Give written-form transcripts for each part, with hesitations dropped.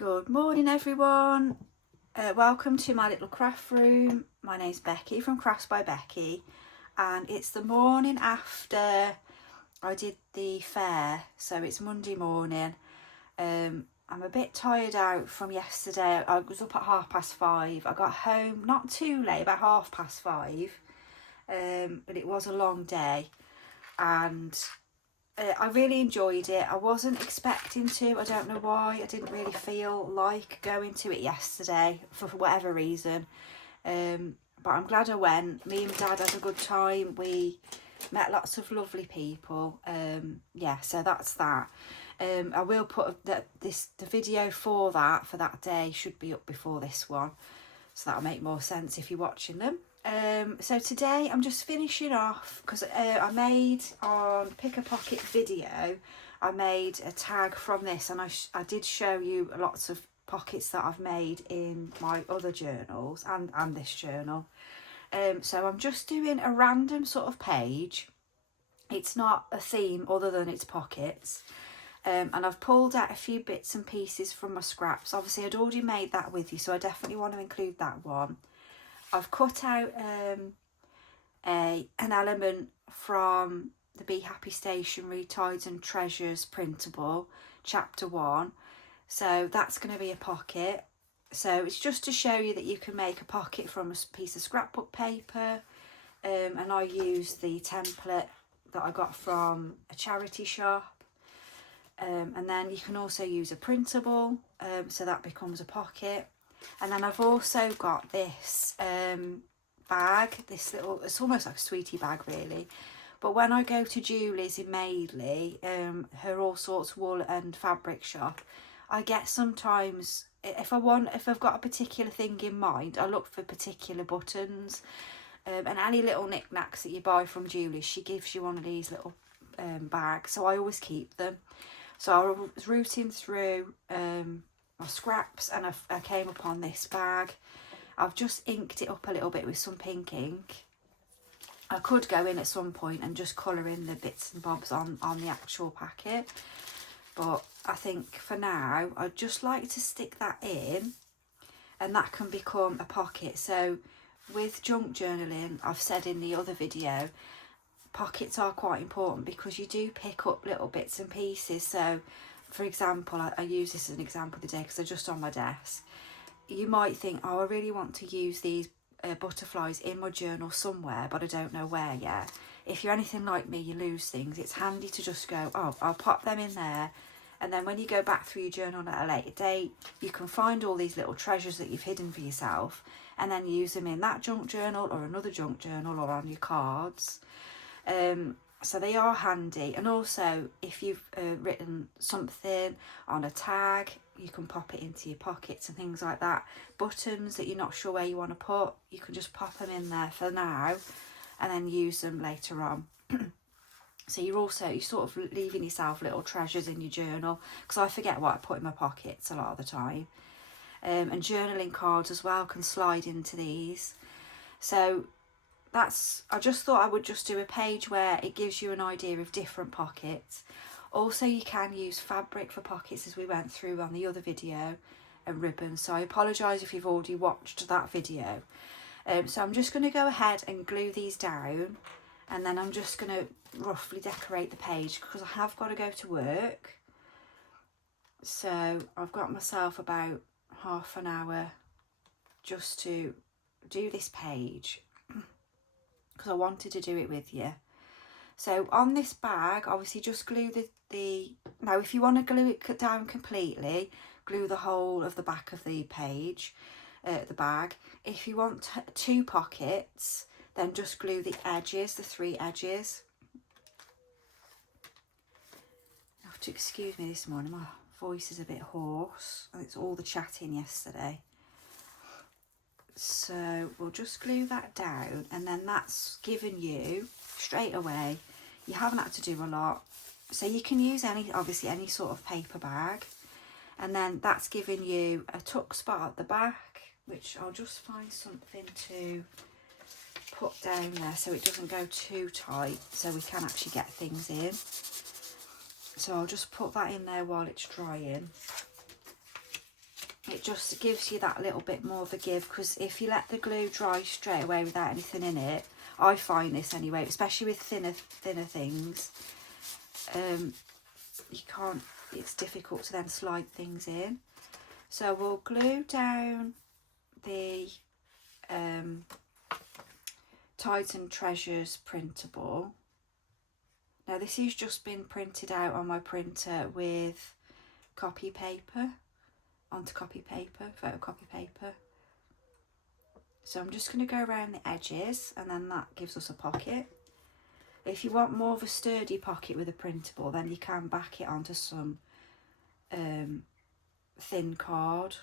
Good morning everyone, welcome to my little craft room. My name's Becky from Crafts by Becky, and it's the morning after I did the fair, so it's Monday morning. I'm a bit tired out from yesterday. I was up at 5:30. I got home not too late, about 5:30, but it was a long day, and I really enjoyed it. I wasn't expecting to. I don't know why. I didn't really feel like going to it yesterday for whatever reason. But I'm glad I went. Me and Dad had a good time. We met lots of lovely people. Yeah, so that's that. I will put the video for that day should be up before this one, so that'll make more sense if you're watching them. So today I'm just finishing off because I made on Pick a Pocket video, I made a tag from this, and I did show you lots of pockets that I've made in my other journals and this journal. So I'm just doing a random sort of page. It's not a theme other than it's pockets. And I've pulled out a few bits and pieces from my scraps. Obviously I'd already made that with you, so I definitely want to include that one. I've cut out an element from the Be Happy Stationery Tides and Treasures printable, chapter 1. So that's going to be a pocket. So it's just to show you that you can make a pocket from a piece of scrapbook paper. And I use the template that I got from a charity shop. And then you can also use a printable, so that becomes a pocket. And then I've also got this bag, this little, it's almost like a sweetie bag really. But when I go to Julie's in Madeley, her all sorts wool and fabric shop, I get sometimes, if I've got a particular thing in mind, I look for particular buttons. And any little knickknacks that you buy from Julie's, she gives you one of these little bags, so I always keep them. So I was rooting through my scraps, and I came upon this bag. I've just inked it up a little bit with some pink ink. I could go in at some point and just colour in the bits and bobs on the actual packet, but I think for now I'd just like to stick that in, and that can become a pocket. So with junk journaling, I've said in the other video, pockets are quite important because you do pick up little bits and pieces. So for example, I use this as an example today because they're just on my desk. You might think, oh, I really want to use these butterflies in my journal somewhere, but I don't know where yet. If you're anything like me, you lose things. It's handy to just go, oh, I'll pop them in there. And then when you go back through your journal at a later date, you can find all these little treasures that you've hidden for yourself, and then use them in that junk journal or another junk journal or on your cards. So they are handy. And also if you've written something on a tag, you can pop it into your pockets and things like that. Buttons that you're not sure where you want to put, you can just pop them in there for now and then use them later on. So you're sort of leaving yourself little treasures in your journal, because I forget what I put in my pockets a lot of the time. And journaling cards as well can slide into these. So I just thought I would just do a page where it gives you an idea of different pockets. Also, you can use fabric for pockets, as we went through on the other video, and ribbons. So I apologise if you've already watched that video. So I'm just going to go ahead and glue these down, and then I'm just going to roughly decorate the page because I have got to go to work. So I've got myself about half an hour just to do this page, because I wanted to do it with you. So on this bag, obviously just glue now if you want to glue it down completely, glue the whole of the back of the page, the bag. If you want 2 pockets, then just glue the edges, the 3 edges. You have to excuse me this morning, my voice is a bit hoarse, and it's all the chatting yesterday. So we'll just glue that down, and then that's given you straight away, you haven't had to do a lot. So you can use obviously any sort of paper bag, and then that's given you a tuck spot at the back, which I'll just find something to put down there so it doesn't go too tight, so we can actually get things in. So I'll just put that in there while it's drying. it just gives you that little bit more of a give, because if you let the glue dry straight away without anything in it, I find this anyway, especially with thinner things, you can't, it's difficult to then slide things in. So we'll glue down the Tides and Treasures printable. Now this has just been printed out on my printer with copy paper, onto copy paper, photocopy paper. So I'm just going to go around the edges, and then that gives us a pocket. If you want more of a sturdy pocket with a printable, then you can back it onto some thin card.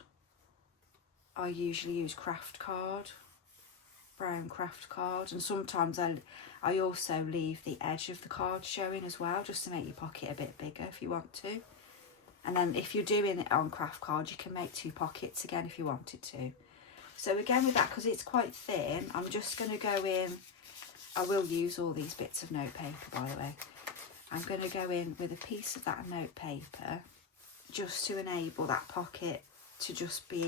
I usually use craft card, brown craft card, and sometimes I also leave the edge of the card showing as well, just to make your pocket a bit bigger if you want to. And then if you're doing it on craft card, you can make 2 pockets again if you wanted to. So again with that, because it's quite thin, I'm just going to go in, I will use all these bits of note paper by the way. I'm going to go in with a piece of that note paper just to enable that pocket to just be,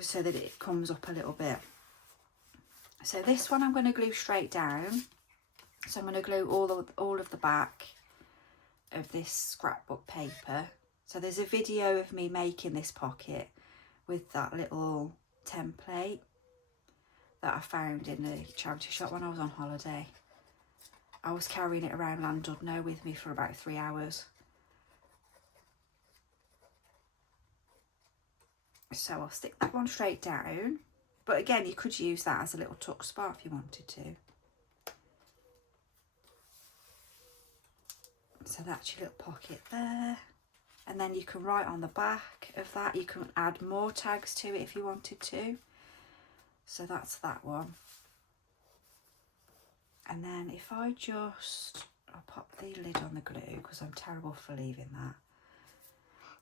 so that it comes up a little bit. So this one I'm going to glue straight down. So I'm going to glue all of the back of this scrapbook paper. So there's a video of me making this pocket with that little template that I found in the charity shop when I was on holiday. I was carrying it around Llandudno with me for about 3 hours. So I'll stick that one straight down. But again, you could use that as a little tuck spot if you wanted to. So that's your little pocket there. And then you can write on the back of that. You can add more tags to it if you wanted to. So that's that one. And then if I just, I'll pop the lid on the glue because I'm terrible for leaving that.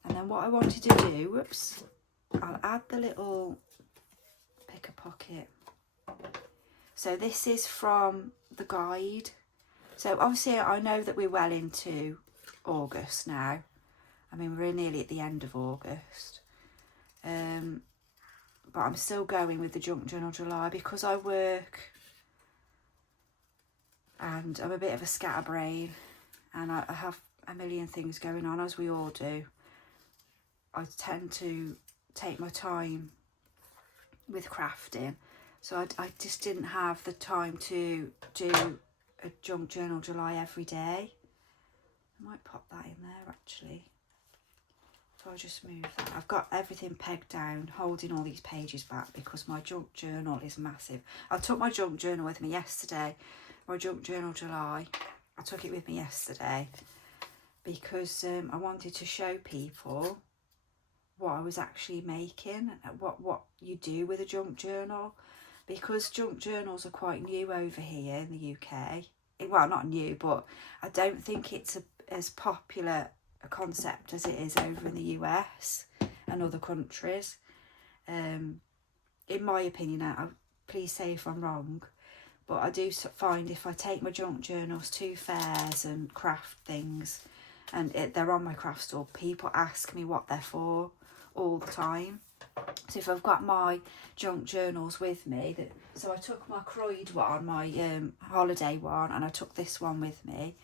And then what I wanted to do, whoops, I'll add the little pick a pocket. So this is from the guide. So obviously I know that we're well into August now. I mean, we're nearly at the end of August. But I'm still going with the Junk Journal July because I work and I'm a bit of a scatterbrain and I have a million things going on, as we all do. I tend to take my time with crafting, so I just didn't have the time to do a Junk Journal July every day. I might pop that in there actually. So I'll just move that. I've got everything pegged down, holding all these pages back because my junk journal is massive. I took my junk journal with me yesterday, my Junk Journal July. I took it with me yesterday because I wanted to show people what I was actually making, what you do with a junk journal, because junk journals are quite new over here in the UK. Well, not new, but I don't think it's as popular a concept as it is over in the US and other countries. In my opinion, please say if I'm wrong, but I do find if I take my junk journals to fairs and craft things and they're on my craft store, people ask me what they're for all the time. So if I've got my junk journals with me, so I took my Croyd one, my holiday one, and I took this one with me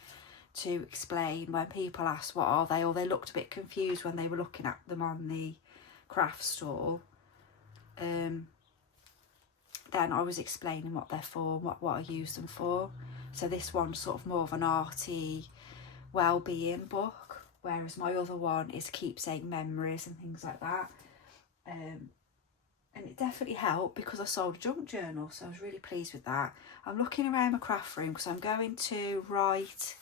to explain when people asked what are they, or they looked a bit confused when they were looking at them on the craft store. Then I was explaining what they're for, what I use them for. So this one's sort of more of an arty, well-being book, whereas my other one is keepsake memories and things like that. And it definitely helped because I sold a junk journal, so I was really pleased with that. I'm looking around my craft room because I'm going to write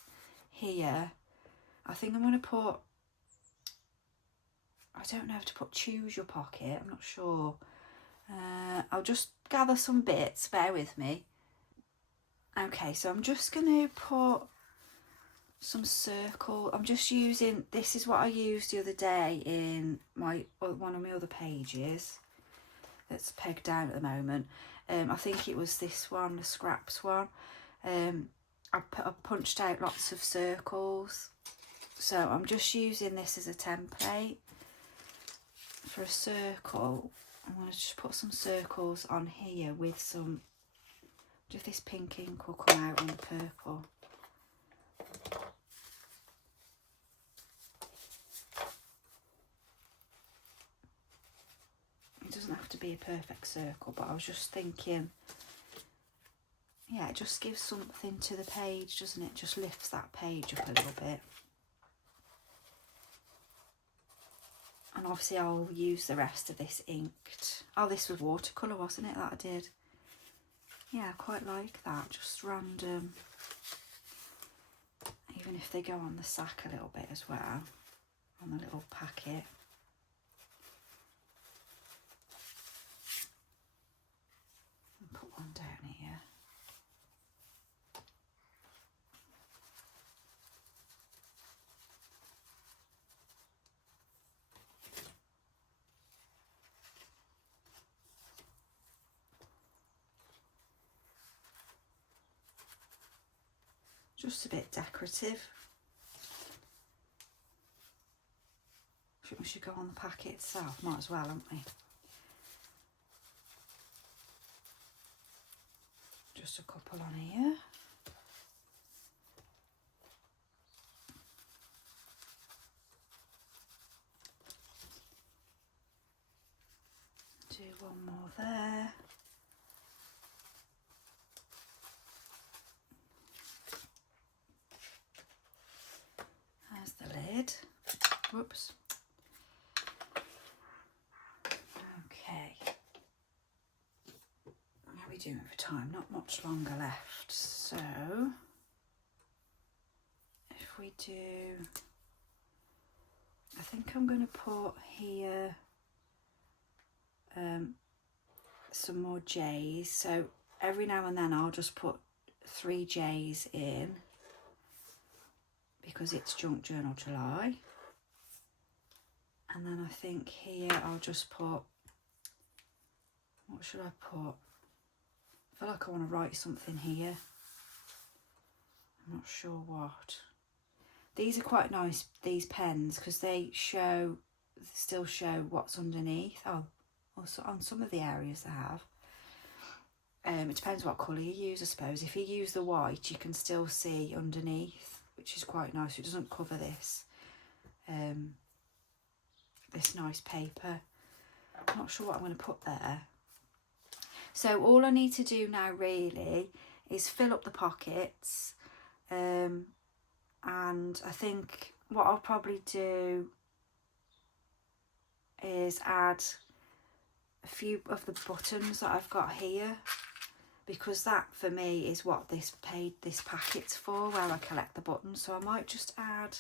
here. I think I'm going to put, I don't know how to put choose your pocket, I'm not sure. I'll just gather some bits, bear with me. Okay, so I'm just going to put some circle. I'm just using, this is what I used the other day in one of my other pages that's pegged down at the moment. I think it was this one, the scraps one. I punched out lots of circles, so I'm just using this as a template. for a circle, I'm going to just put some circles on here with some, if this pink ink will come out on the purple. It doesn't have to be a perfect circle, but I was just thinking, yeah, it just gives something to the page, doesn't it? Just lifts that page up a little bit. And obviously I'll use the rest of this inked. Oh, this was watercolour, wasn't it, that I did? Yeah, I quite like that, just random. Even if they go on the sack a little bit as well, on the little packet. And put one down here. Just a bit decorative. I think we should go on the packet itself, might as well, haven't we? Just a couple on here. Do one more there. There's the lid. Whoops. Okay. How are we doing for time? Not much longer left. So, if we do, I think I'm going to put here some more J's. So every now and then I'll just put 3 J's in because it's Junk Journal July. And then I think here I'll just put, what should I put? I feel like I want to write something here. I'm not sure what. These are quite nice, these pens, because they still show what's underneath. Oh, also on some of the areas they have. It depends what colour you use, I suppose. If you use the white, you can still see underneath, which is quite nice. It doesn't cover this, this nice paper. I'm not sure what I'm going to put there. So all I need to do now really is fill up the pockets, and I think what I'll probably do is add a few of the buttons that I've got here, because that for me is what this packet's for, where I collect the buttons. So I might just add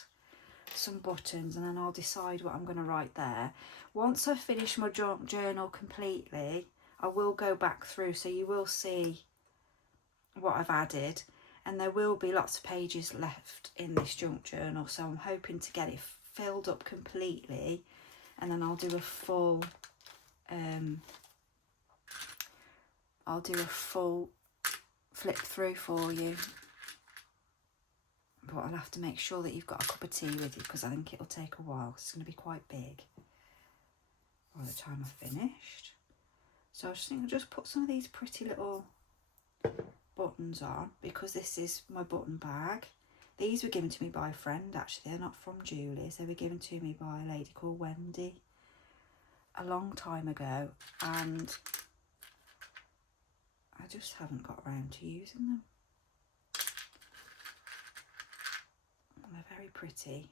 some buttons and then I'll decide what I'm going to write there. Once I've finished my junk journal completely, I will go back through, so you will see what I've added, and there will be lots of pages left in this junk journal, so I'm hoping to get it filled up completely, and then I'll do a full flip through for you. But I'll have to make sure that you've got a cup of tea with you, because I think it'll take a while. It's going to be quite big by the time I've finished. So I just think I'll just put some of these pretty little buttons on, because this is my button bag. These were given to me by a friend, actually. They're not from Julie's. They were given to me by a lady called Wendy a long time ago, and I just haven't got around to using them. They're very pretty.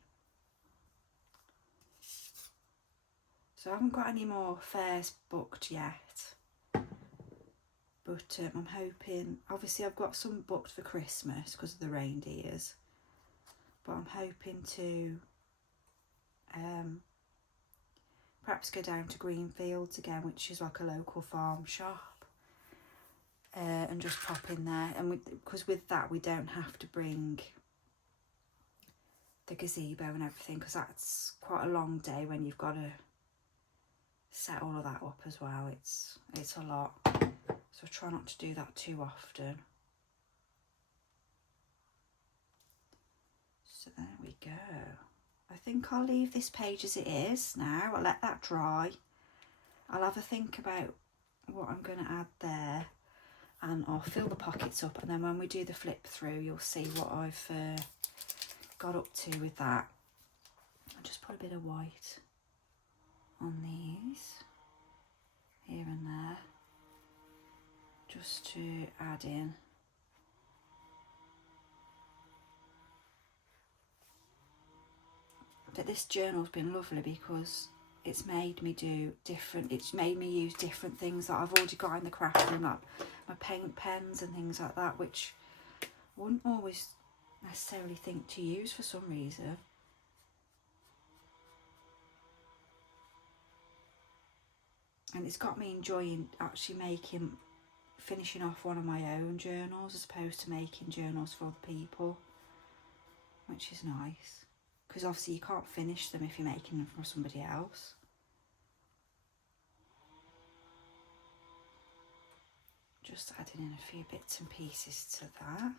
So I haven't got any more fairs booked yet, but I'm hoping, obviously I've got some booked for Christmas because of the reindeers, but I'm hoping to perhaps go down to Greenfields again, which is like a local farm shop, and just pop in there. And because with that we don't have to bring the gazebo and everything, because that's quite a long day when you've got to set all of that up as well. It's a lot, so I try not to do that too often. So there we go. I think I'll leave this page as it is now. I'll let that dry. I'll have a think about what I'm going to add there, and I'll fill the pockets up, and then when we do the flip through you'll see what I've got up to with that. I'll just put a bit of white on these here and there just to add in. But this journal's been lovely because it's made me use different things that I've already got in the craft room, like my paint pens and things like that, which I wouldn't always necessarily think to use for some reason. And it's got me enjoying actually finishing off one of my own journals as opposed to making journals for other people, which is nice. Because obviously you can't finish them if you're making them for somebody else. Just adding in a few bits and pieces to that.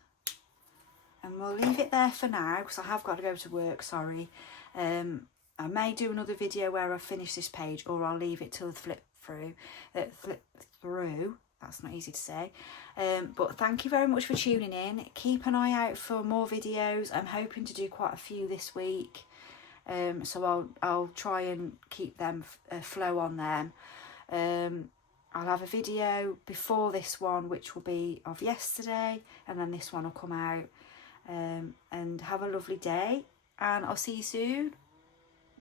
And we'll leave it there for now because I have got to go to work, sorry. I may do another video where I finish this page, or I'll leave it till the flip through. That's not easy to say. But thank you very much for tuning in. Keep an eye out for more videos. I'm hoping to do quite a few this week, so I'll try and keep them flow on them. I'll have a video before this one which will be of yesterday, and then this one will come out. And have a lovely day, and I'll see you soon.